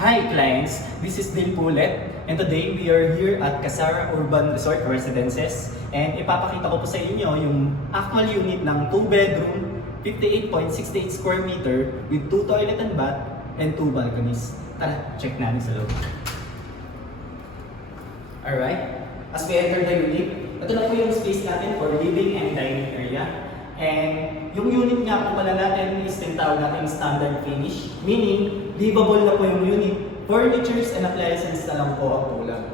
Hi clients, this is Dil Pulet and today we are here at Casara Urban Resort Residences and ipapakita ko po sa inyo yung actual unit ng 2-bedroom, 58.68 square meter with 2 toilet and bath and 2 balconies. Tara, check natin sa loob. Alright, as we enter the unit, ito na po yung space natin for living and dining area. And yung unit nga po pala natin is tinatawag natin standard finish, meaning livable na po yung unit. Furnitures and appliances na lang po ang kulang.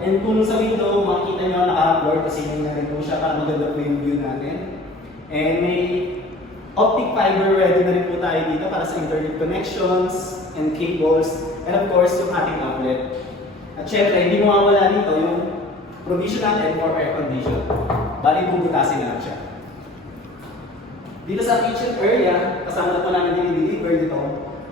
And kung sa window, makikita nyo naka-floor kasi na rin po siya para maganda po yung view natin. And may optic fiber ready na rin po tayo dito para sa internet connections and cables. And of course, yung ating outlet. At syempre, hindi mawawala dito yung provision natin for air condition. Bali, bubutasin na lang siya. Dito sa kitchen area, kasama na po namin dinideliver dito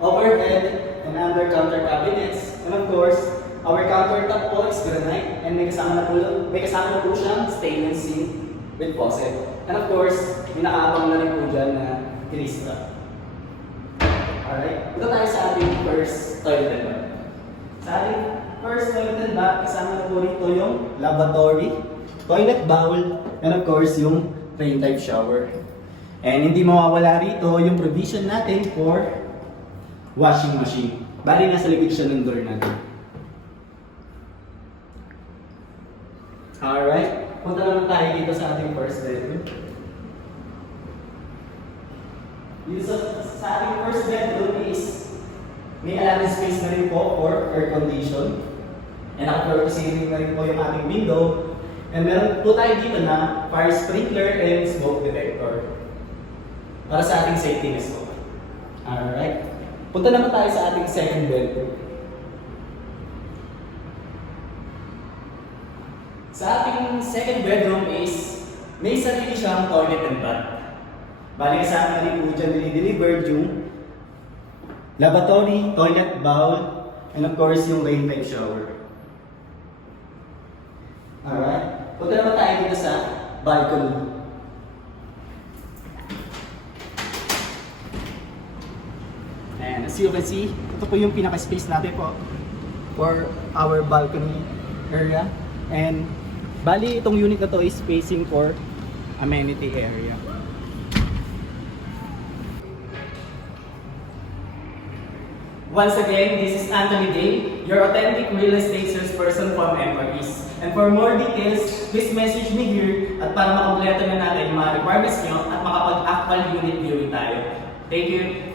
overhead and under counter cabinets. And of course, our countertop po is granite and may kasama na po siyang stainless steel with faucet. And of course, may nakaabang na rin po dyan na Krista. Alright, ito tayo sa ating first toilet and bath. Sa ating first toilet and bath, kasama na po rito yung lavatory, toilet bowl, and of course yung rain type shower. And hindi mawawala rito yung provision natin for washing machine. Bali nasa likod siya ng door natin. Alright, punta naman tayo dito sa ating first bedroom. Dito sa ating first bedroom is may allowance space na rin po for air condition. And naka-floor to ceiling na rin po yung ating window. And meron po tayo dito na fire sprinkler and smoke detector. Para sa ating safetyness po. Alright. Punta naman tayo sa ating second bedroom. Sa ating second bedroom is may sarili siyang toilet and bath. Bali sa atin rin po dyan dinidelivered yung lavatory, toilet bowl, and of course yung rain type shower. Alright. Punta naman tayo dito sa balcony. And as you can see, ito po yung pinaka-space natin po for our balcony area. And bali itong unit na to is spacing for amenity area. Once again, this is Anthony Day, your authentic real estate salesperson from Employees. And for more details, please message me here at para makompleto na natin yung mga requirements nyo at makapag-actual unit viewing tayo. Thank you!